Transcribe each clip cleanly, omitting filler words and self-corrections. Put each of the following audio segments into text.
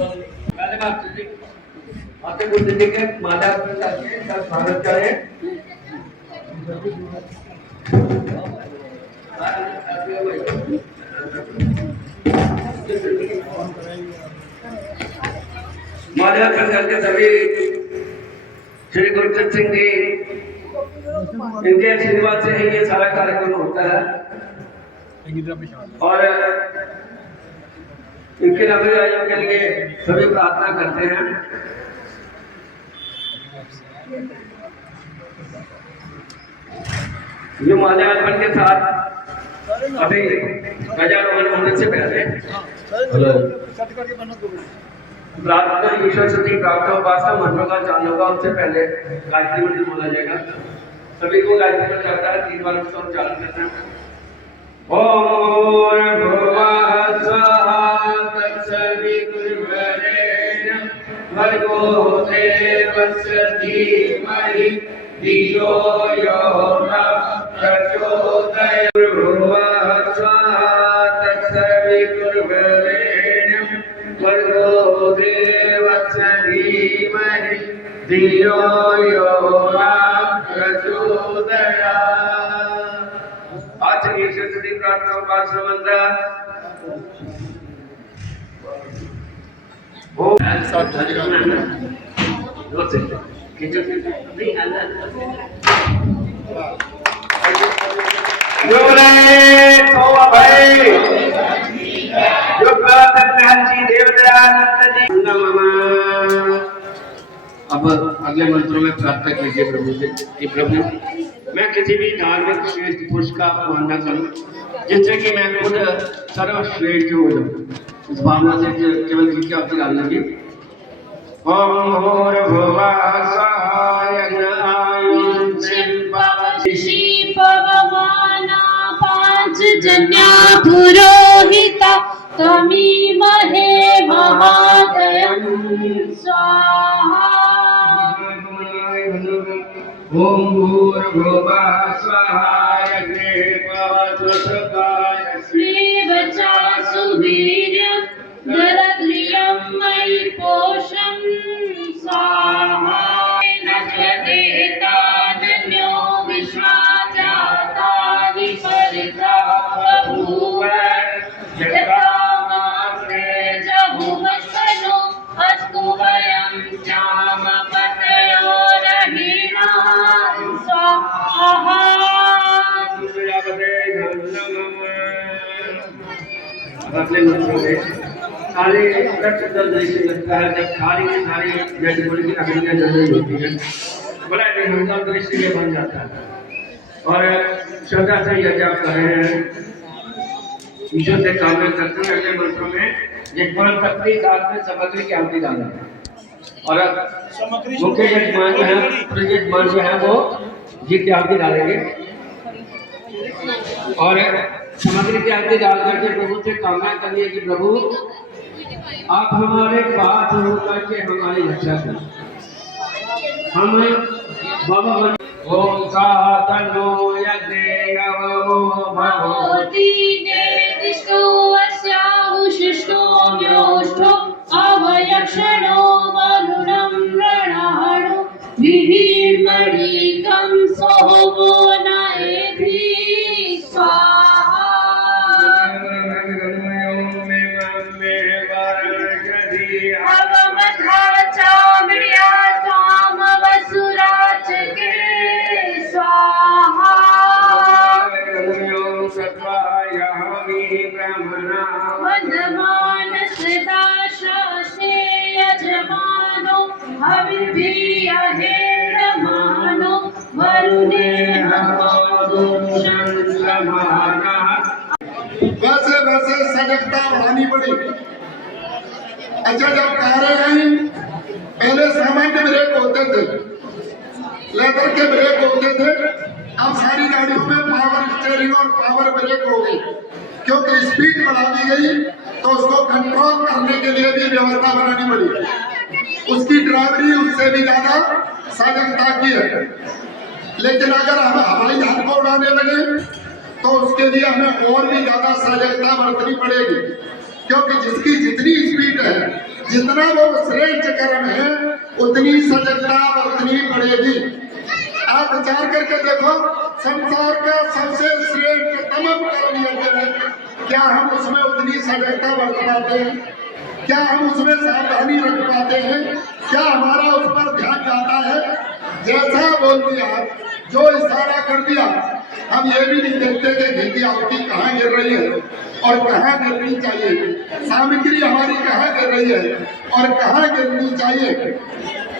पहले बात जी आते बुद्ध जी के माला करके सब स्वागत करें। माला करके सभी श्री गुरचंद सिंह जी इनके आशीर्वाद से ही ये सारा कार्यक्रम होता है और इनके नवीन आयोजन के लिए सभी प्रार्थना करते हैं। ये माल्यार्पण के साथ अभी ध्वजारोहण होने से पहले प्रार्थना ईश्वर से प्रार्थना उपासना मंत्रों का चालू होगा। उससे पहले गायत्री मंत्र बोला जाएगा। सभी को गायत्री मंत्र आता है, 3 बार उसका उच्चारण करना है। ओम भूर्भुवः स्वः तत्सवितुर्वरेण्यं भर्गो देवस्य धीमहि धियो यो नः प्रचोदयात्। भूर्भुवः स्वः तत्सवितुर्वरेण्यं भर्गो देवस्य धीमहि धियो यो नः प्रचोदयात्। आज ईश्वर से प्रार्थना उपासना मंत्र ओम सब अब अगले मंत्रों में प्रार्थना कीजिए प्रभु से कि प्रभु मैं किसी भी धार्मिक श्रेष्ठ पुरुष का अपमान न करूं जिससे कि मैं खुद सर्वश्रेष्ठ हो जाऊं। इस भावना से केवल जी की आरती डालना है। ओम भूर्भुवः जन्या पुरोहिता तमीमहे महादयं स्वाहा। ओम भूर्भुवः स्वः श्रीवचासु वीर्यं दरद्रियं मयि पोषं स्वाहा। नदेतान्यो विश्वाजातानि परिता बभूव यथामात्रे जहुमस्सनो अस्तु वयं चामपतयोरहीणां स्वाहा। अपने मंत्रों में सारे रक्त जल जैसे लगता है जब सारी की सारी जैसे बोले की अग्नियां जल रही होती है बड़ा निर्मल दृश्य ये बन जाता है। और श्रद्धा से यह जाप कर रहे हैं, ईश्वर से कामना करते हैं। अगले मंत्रों में ये परम शक्ति साथ में सामग्री की आहुति डालना है और मुख्य यजमान जो है यजमान जो है वो जी की आहुति डालेंगे और सामग्री की आहुति डाल करके प्रभु से कामना करिए कि प्रभु आप हमारे पास होकर के हमारी रक्षा करें। हम बाबा ओम सातनो यज्ञो भगवती देविष्टो अस्याहुशिष्टो व्योष्टो अभयक्षणो वरुणं रणहणो विहिर्मणिकं सोमो नएभि स्वाहा। अवमधाचामृया त्वामवसुराच के स्वाहा। वन्दमान सदा शास्त्रे यजमानो हविर्भिर्यहेर्यमानो वरुणेन वैसे वैसे सजगता बढ़ानी पड़ी। अच्छा जब कारें आई पहले सामान्य ब्रेक होते थे, लेदर के ब्रेक होते थे, अब सारी गाड़ियों में पावर स्टीयरिंग और पावर ब्रेक हो गई क्योंकि स्पीड बढ़ा दी गई तो उसको कंट्रोल करने के लिए भी व्यवस्था बनानी पड़ी। उसकी ड्राइवरी उससे भी ज्यादा सजगता की है। लेकिन अगर हम हवाई जहाज को उड़ाने लगे तो उसके लिए हमें और भी ज्यादा सजगता बरतनी पड़ेगी क्योंकि जिसकी जितनी स्पीड है जितना वो श्रेष्ठ कर्म है उतनी सजगता बरतनी पड़ेगी। आप विचार करके देखो, संसार का सबसे श्रेष्ठतम कर्म यज्ञ है, क्या हम उसमें उतनी सजगता बरत पाते हैं? क्या हम उसमें सावधानी रख पाते हैं? क्या हमारा उस पर ध्यान जाता है? जैसा बोल दिया, जो इशारा कर दिया, हम ये भी नहीं देखते कि घी आहुति कहाँ गिर रही है और कहाँ गिरनी चाहिए, सामग्री हमारी कहाँ गिर रही है और कहाँ गिरनी चाहिए।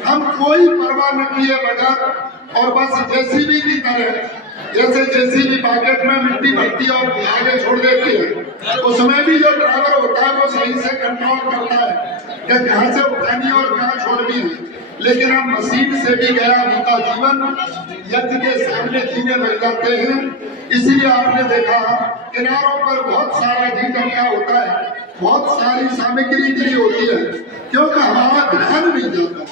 हम कोई परवाह न किए बगैर और बस जेसीबी की तरह, जैसे जेसीबी पैकेट में मिट्टी भरती है और आगे छोड़ देती है, उसमें भी जो ड्राइवर होता है वो सही से कंट्रोल करता है कि कहाँ से उठानी और कहाँ छोड़नी है। लेकिन हम मशीन से भी गया होता जीवन यज्ञ के सामने जीने लग जाते हैं। इसीलिए आपने देखा किनारों पर बहुत सारा घी टंगा होता है, बहुत सारी सामग्री गिरी होती है, क्योंकि हमारा ध्यान नहीं जाता।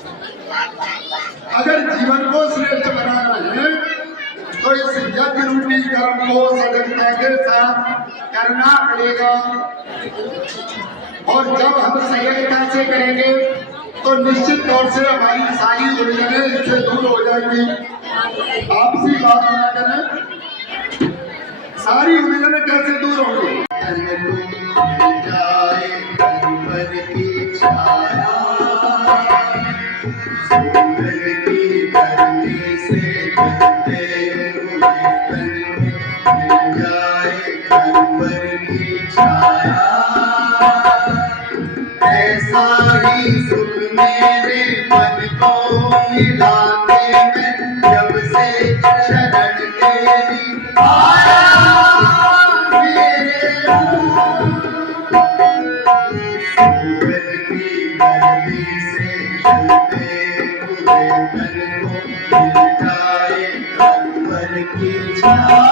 अगर जीवन को श्रेष्ठ बनाना है तो इस यज्ञ रूपी कर्म को सजगता के साथ करना पड़ेगा। और जब हम सजगता से करेंगे तो निश्चित तौर से हमारी सारी उलझनें इससे दूर हो जाएंगी। आपसी बात ना करें, सारी उलझनें कैसे दूर होंगी? ऐसा ही सुख मेरे मन को मिला के मैं जब से शरण तेरी आया मेरे सूरज की गर्मी से जलते हुए तन को मिल जाए कंवर की छाया।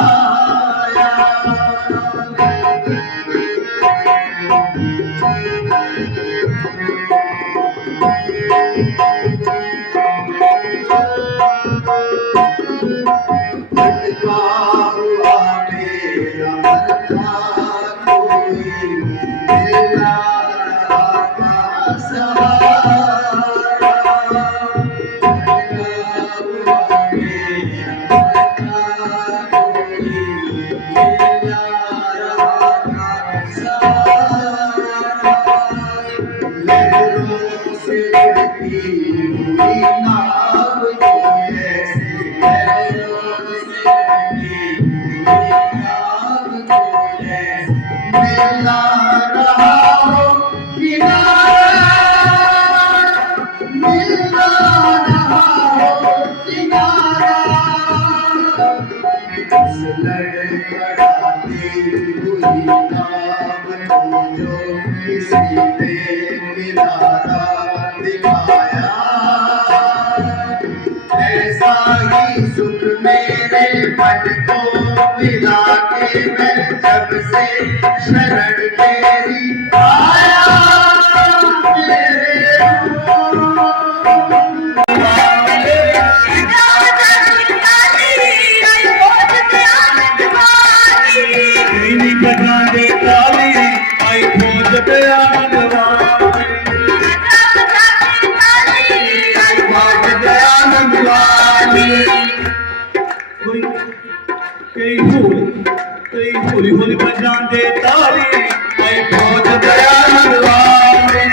ऐसा ही सुख मेरे मन को मिला के मैं जब से शरण तेरी आया मेरे बजाने काली आई खोज पे होली होली बजाने ताली आई खोज दयानंद वाले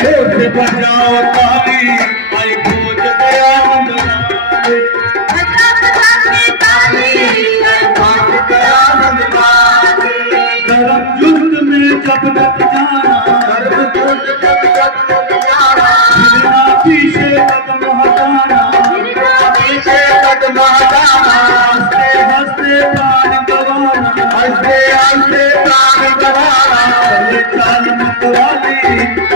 खोज बजाओ ताली आई खोज दयानंद वाले धर्म युद्ध में जब तक जाना पीछे कदम हटाना हंसते हंसते प्राण गवाना हंसते हंसते प्राण गवाना चले चाल मतवाली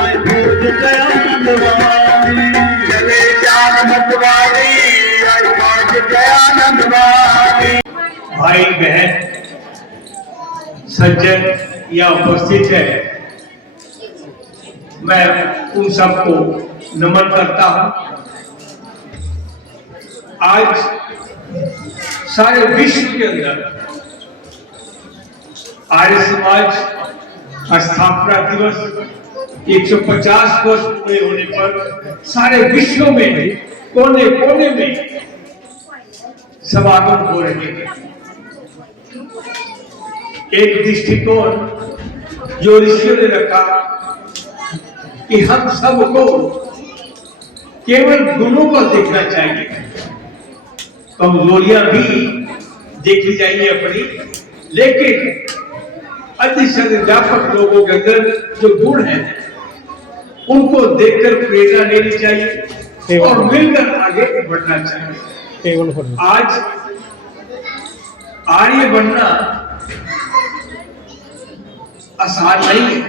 आई खोज दयानंद वाली चले चाल मतवाली आई खोज दयानंद वाली। भाई बहन सज्जन या उपस्थित है, मैं उन सबको नमन करता हूं। आज सारे विश्व के अंदर आर्य समाज स्थापना दिवस 150 वर्ष पूरे होने पर सारे विश्व में कोने कोने में समागम हो रहे हैं। एक दृष्टिकोण जो ऋषियों ने रखा कि हम सबको केवल गुणों को देखना चाहिए, कमजोरियां भी देखी जाएंगी अपनी, लेकिन अतिशय व्यापक लोगों के अंदर जो गुण है उनको देखकर प्रेरणा लेनी चाहिए और मिलकर आगे बढ़ना चाहिए। आज आर्य बनना आसान नहीं है,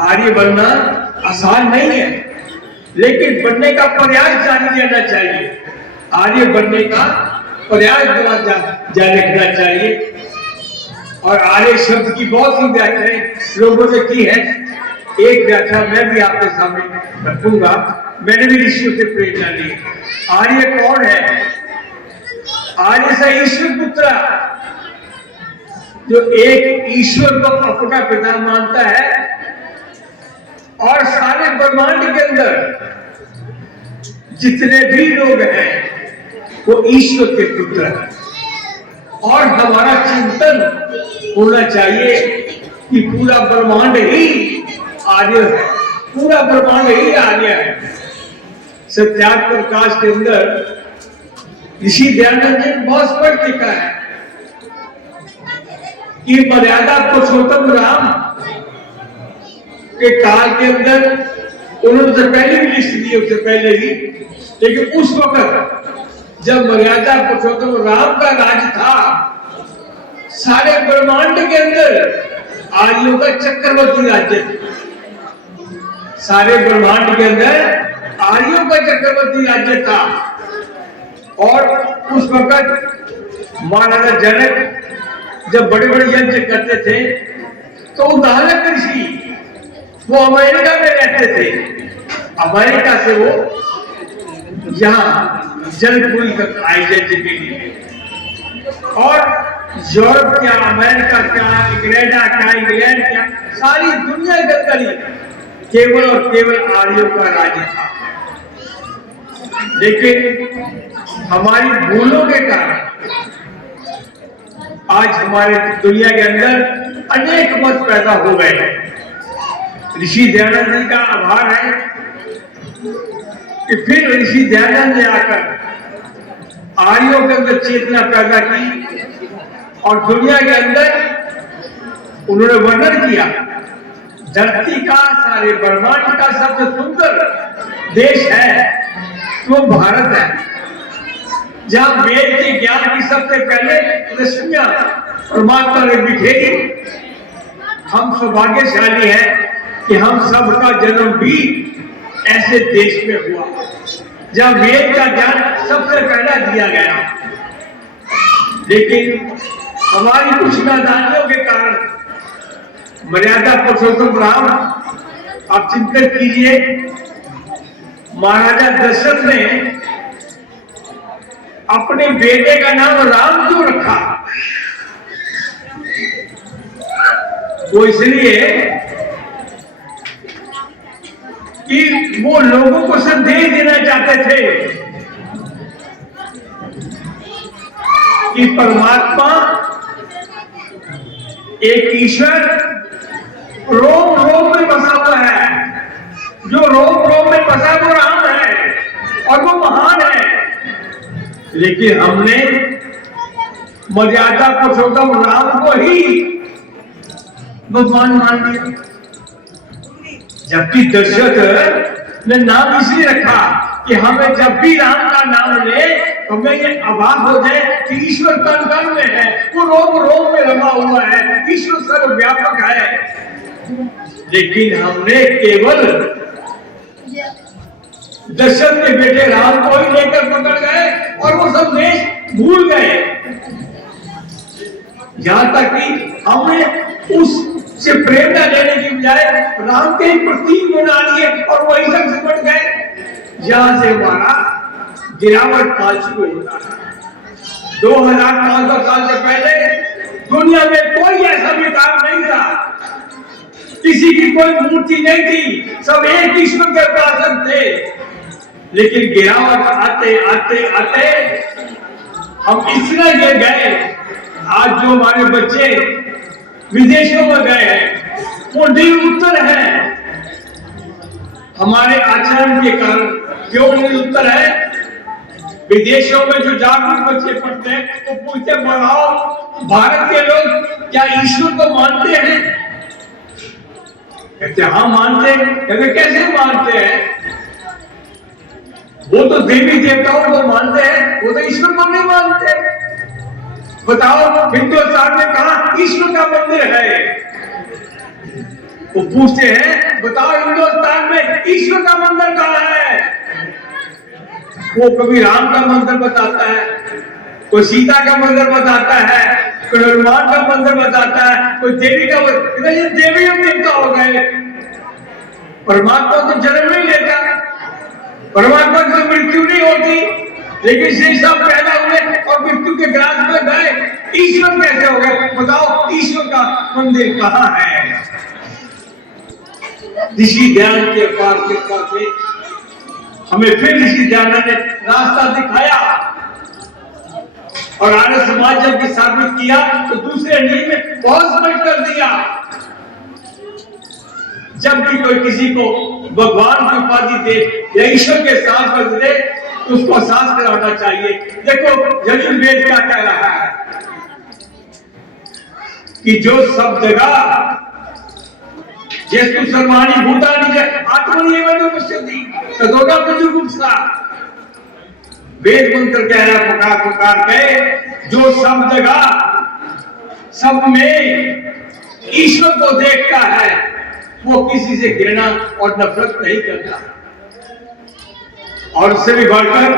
आर्य बनना आसान नहीं है, लेकिन बनने का प्रयास जारी रहना चाहिए। आर्य बनने का प्रयास जारी रखना चाहिए। और आर्य शब्द की बहुत सी व्याख्याएं लोगों ने की है। एक व्याख्या मैं भी आपके सामने रखूंगा, मैंने भी ऋषियों से प्रेरणा ली। आर्य कौन है? आर्य से ईश्वर पुत्र, जो एक ईश्वर को अपना पिता मानता है और सारे ब्रह्मांड के अंदर जितने भी लोग हैं वो ईश्वर के पुत्र हैं। और हमारा चिंतन होना चाहिए कि पूरा ब्रह्मांड ही आर्य है, पूरा ब्रह्मांड ही आर्य है। सत्यार्थ प्रकाश के अंदर ऋषि दयानंद जी बहुत स्पष्ट लिखा है कि मर्यादा पुरुषोत्तम राम के काल के अंदर उन्होंने तो पहले भी लिस्ट दी, उससे पहले ही, लेकिन उस वक्त जब मर्यादा पुरुषोत्तम राम का राज था, सारे ब्रह्मांड के अंदर आर्यों का चक्रवर्ती राज्य था। सारे ब्रह्मांड के अंदर आर्यों का चक्रवर्ती राज्य था। और उस वक्त महाराजा जनक जब बड़े बड़े यज्ञ करते थे तो उदाहरण ऋषि वो अमेरिका में रहते थे। अमेरिका से वो यहाँ जलपुरी तक आए यज्ञ के लिए। और यूरोप क्या, अमेरिका क्या, कनाडा क्या, इंग्लैंड क्या, सारी दुनिया के अंदर केवल और केवल आर्यों का राज्य था। लेकिन हमारी भूलों के कारण आज हमारे दुनिया के अंदर अनेक मत पैदा हो गए हैं। ऋषि दयानंद जी का आभार है कि फिर ऋषि दयानंद ने आकर आर्यों के अंदर चेतना पैदा की और दुनिया के अंदर उन्होंने वर्णन किया धरती का, सारे ब्रह्मांड का सबसे सुंदर देश है वो भारत है, जहां वेद के ज्ञान की सबसे पहले रश्मियां परमात्मा ने बिखेरी। हम सौभाग्यशाली हैं कि हम सबका जन्म भी ऐसे देश में हुआ जहां वेद का ज्ञान सबसे पहला दिया गया। लेकिन हमारी कुछ नादानियों के कारण मर्यादा पुरुषोत्तम राम, आप चिंतन कीजिए, महाराजा दशरथ ने अपने बेटे का नाम राम क्यों रखा? वो इसलिए कि वो लोगों को संदेश देना चाहते थे कि परमात्मा एक ईश्वर रोम रोम में बसा हुआ है, जो रोम रोम में बसा वो राम है और वो महान है। लेकिन हमने मर्यादा पुरुषोत्तम राम को ही भगवान मान लिया, जबकि दशरथ ने नाम इसलिए रखा कि हमें जब भी राम का नाम ले तो हमें ये आभास हो जाए कि ईश्वर कण कण में है, वो रोम रोम में रमा हुआ है, ईश्वर सर्वव्यापक है। लेकिन हमने केवल दशरथ के बेटे राम को ही लेकर पकड़ गए और वो सब देश भूल गए, यहां तक कि हमने उससे प्रेरणा लेने की बजाय राम के प्रतीक बना लिए और वही सब सिमट गए। यहां से हमारा गिरावट काल शुरू होता है। 2500 साल से पहले दुनिया में कोई ऐसा विकार नहीं था, किसी की कोई मूर्ति नहीं थी, सब एक ईश्वर के उपासक थे। लेकिन गिरावट आते आते आते हम इतना गिर गए, आज जो हमारे बच्चे विदेशों में गए हैं वो निरुत्तर है हमारे आचरण के कारण। क्यों निरुत्तर है? विदेशों में जो जागरूक बच्चे पढ़ते हैं वो पूछते बढ़ाओ भारत के लोग क्या ईश्वर को मानते हैं? कहते हाँ मानते हैं। कहते कैसे मानते हैं? वो तो देवी देवताओं को मानते हैं, वो तो ईश्वर को नहीं मानते। बताओ हिंदुस्तान में कहाँ ईश्वर का मंदिर है? वो पूछते हैं बताओ हिंदुस्तान में ईश्वर का मंदिर कहाँ है? वो कभी राम का मंदिर बताता है, कोई सीता का मंदिर बताता है, कोई हनुमान का मंदिर बताता है, कोई देवी का मंदिर। ये देवी और देवता हो गए। परमात्मा तो जन्म नहीं लेता, परमात्मा की मृत्यु नहीं होती, लेकिन से सब पैदा हुए और मृत्यु के ग्रास में गए। ईश्वर कैसे हो गए? बताओ ईश्वर का मंदिर कहाँ है? ऋषि ध्यान के पार कृपा से हमें फिर ऋषि ध्यान ने रास्ता दिखाया और आर्य समाज जब साबित किया तो दूसरे नींव में बहुत स्पष्ट कर दिया। जब भी कोई किसी को भगवान की उपाधि दे या ईश्वर के साथ कर दे तो उसको एहसास कराना चाहिए। देखो यजुर्वेद क्या कह रहा है कि जो सब जगह जेस्तु सर्वाणि भूतानि आत्मनि एव पश्यति तदोगा प्रजुगुप्सा। वेद मंत्र कह रहा पुकार पुकार के जो सब जगह सब में ईश्वर को देखता है वो किसी से घृणा और नफरत नहीं करता। और उससे भी बढ़कर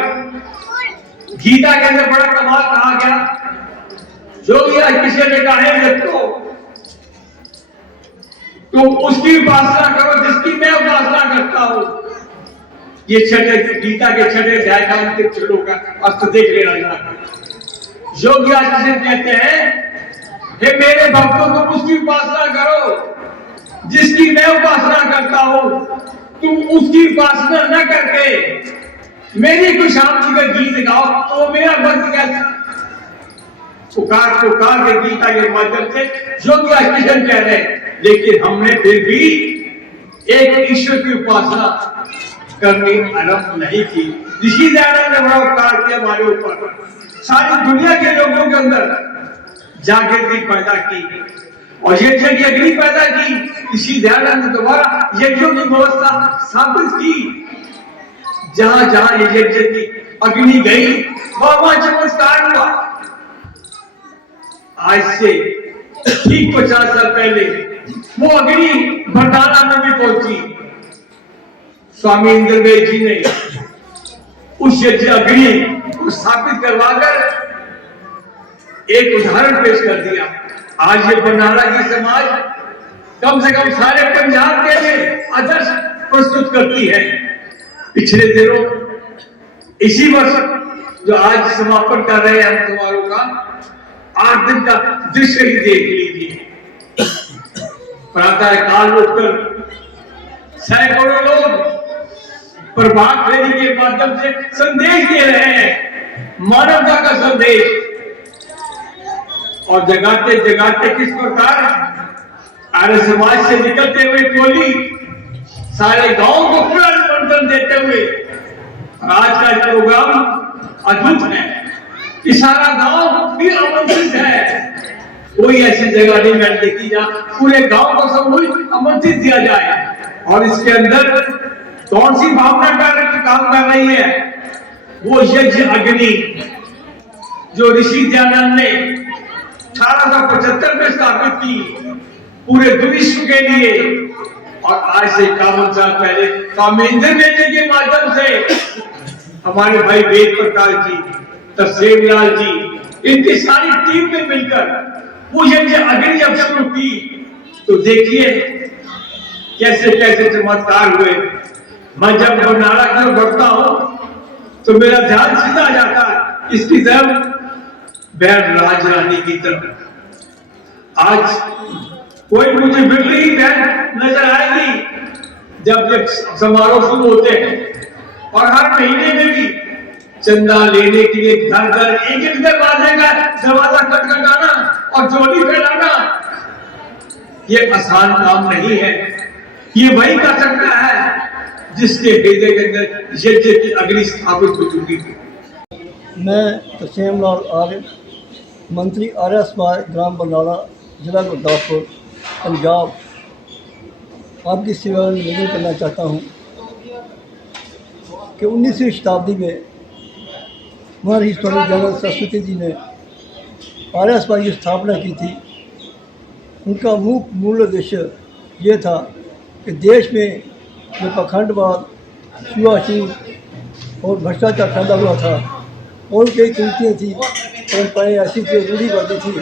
गीता के अंदर बड़ा कमाल कहा गया, जो भी आज किसी ने कहा है देखो तुम उसकी उपासना करो जिसकी मैं उपासना करता हूं। ये छठे गीता के छठे अध्याय का अंतिम श्लोक का अर्थ देख लेना। योगी आज किसी कहते हैं हे मेरे भक्तों तुम उसकी उपासना करो जिसकी मैं उपासना करता हूं। तुम उसकी उपासना न करके मेरी कुछ शांति का गीत गाओ तो मेरा भक्त कैसा? पुकार पुकार के गीता के माध्यम से योगी आज किशन कह रहे हैं। लेकिन हमने फिर भी एक ईश्वर की उपासना करनी आरंभ नहीं की। ऋषि दयानंद ने बड़ा उपकार किया हमारे ऊपर, सारी दुनिया के लोगों के अंदर जागृति पैदा की और यज्ञ की अग्नि पैदा की। ऋषि दयानंद ने दोबारा यज्ञों की व्यवस्था स्थापित की। जहां जहां ये यज्ञ की अग्नि गई वहां चमत्कार हुआ। आज से ठीक 50 साल पहले वो अग्नि बरनाला में भी पहुंची। स्वामी इंद्रवेद जी ने उस यज्ञ अग्नि को स्थापित करवाकर एक उदाहरण पेश कर दिया। आज ये बरनाला की समाज कम से कम सारे पंजाब के लिए आदर्श प्रस्तुत करती है। पिछले दिनों इसी वर्ष जो आज समापन कर रहे हैं हम तुम्हारों का 8 दिन का दृश्य ही देख लीजिए। प्रातः काल उठकर सैकड़ों लोग प्रभात फेरी के माध्यम से संदेश दे रहे हैं, मानवता का संदेश। और जगाते जगाते किस प्रकार आर्य समाज से निकलते हुए टोली सारे गांव को पूरा निमंत्रण देते हुए आज का प्रोग्राम अद्भुत है कि सारा गांव भी आमंत्रित है। कोई ऐसी जगह नहीं मैंने देखी जहां पूरे गांव को समूहित आमंत्रित दिया जाए। और इसके अंदर कौन सी भावना काम कर रही है? वो यज्ञ अग्नि जो ऋषि दयानंद ने 1875 में स्थापित की पूरे विश्व के लिए। और आज से 51 साल पहले स्वामी इंद्रवेद जी के माध्यम से हमारे भाई वेद प्रकाश जी, तरसेम लाल जी, इनकी सारी टीम ने मिलकर वो यज्ञ अग्नि जब शुरू की तो देखिए कैसे कैसे चमत्कार हुए। मैं जब बरनाला की ओर बढ़ता हूं तो मेरा ध्यान सीधा जाता है इसकी तरफ बैर राजरानी की तरह। आज कोई मुझे मिल रही बहन नजर आएगी जब ये समारोह शुरू होते हैं, और हर महीने में भी चंदा लेने के लिए घर घर एक एक दरवाजे का दरवाजा खटखटाना और झोली फैलाना, ये आसान काम नहीं है। ये वही कर सकता है जिसके हृदय के अंदर यज्ञ की अग्नि स्थापित हो चुकी थी। मैं तरसेम लाल आर्य, मंत्री आर्य समाज ग्राम बरनाला, जिला गुरदासपुर, पंजाब, आपकी सेवा में निवेदन करना चाहता हूँ कि 19वीं शताब्दी में महर्षि स्वामी दयानंद सरस्वती जी ने आर्य समाज की स्थापना की थी। उनका मुख्य मूल उद्देश्य ये था कि देश में जो पाखंडवाद, छुआछूत और भ्रष्टाचार फैला हुआ था, और कई कुरीतियाँ थी, परंपराएँ ऐसी थी, रूढ़िवादी थी,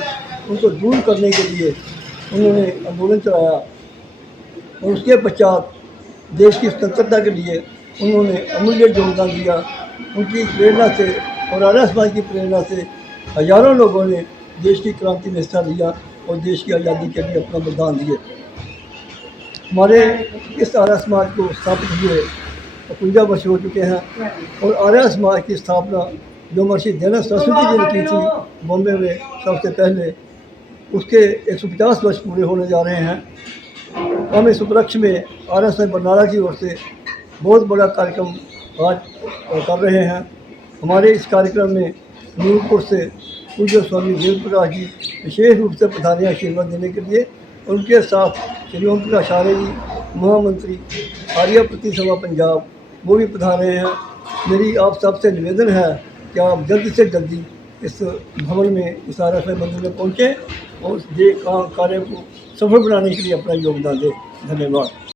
उनको दूर करने के लिए उन्होंने आंदोलन चलाया। और उसके पश्चात देश की स्वतंत्रता के लिए उन्होंने अमूल्य योगदान दिया। उनकी प्रेरणा से और आर्य समाज की प्रेरणा से हजारों लोगों ने देश की क्रांति में हिस्सा लिया और देश की आज़ादी के लिए अपना बलिदान दिए। हमारे इस आर्य समाज को स्थापित हुए 55 वर्ष हो चुके हैं, और आर्य समाज की स्थापना जो महर्षि दयानंद सरस्वती जी ने की थी बॉम्बे में सबसे पहले, उसके 150 वर्ष पूरे होने जा रहे हैं। हम इस उपलक्ष्य में आर्य समाज बरनाला की ओर से बहुत बड़ा कार्यक्रम आज कर रहे हैं। हमारे इस कार्यक्रम में नूरपुर से पूज्य स्वामी देव प्रकाश जी विशेष रूप से पधारे आशीर्वाद देने के लिए। उनके साथ श्री ओम प्रकाश आर्य जी, महामंत्री आर्य प्रति सभा पंजाब, वो भी पधारे हैं। मेरी आप सबसे निवेदन है कि आप जल्दी से जल्दी इस भवन में, इस आर्य समाज मंदिर में पहुँचें और ये कार्य को सफल बनाने के लिए अपना योगदान दें। धन्यवाद।